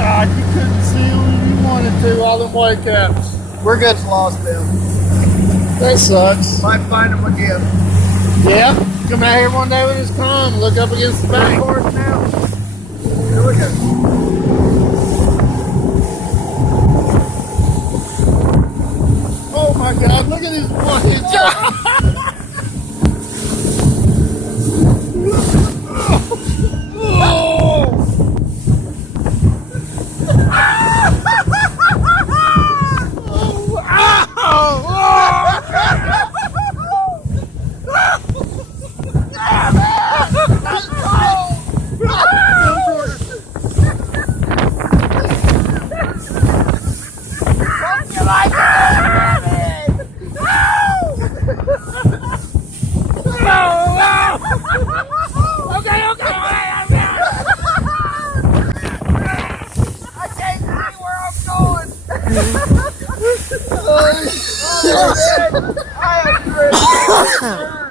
God, you couldn't see them if you wanted to, all them white caps. We're good to lost them. That sucks. Might find them again. Yeah, come out here one day when it's calm, look up against the Back bank. for us now. Here we go. Oh my God, look at his white. I am ready.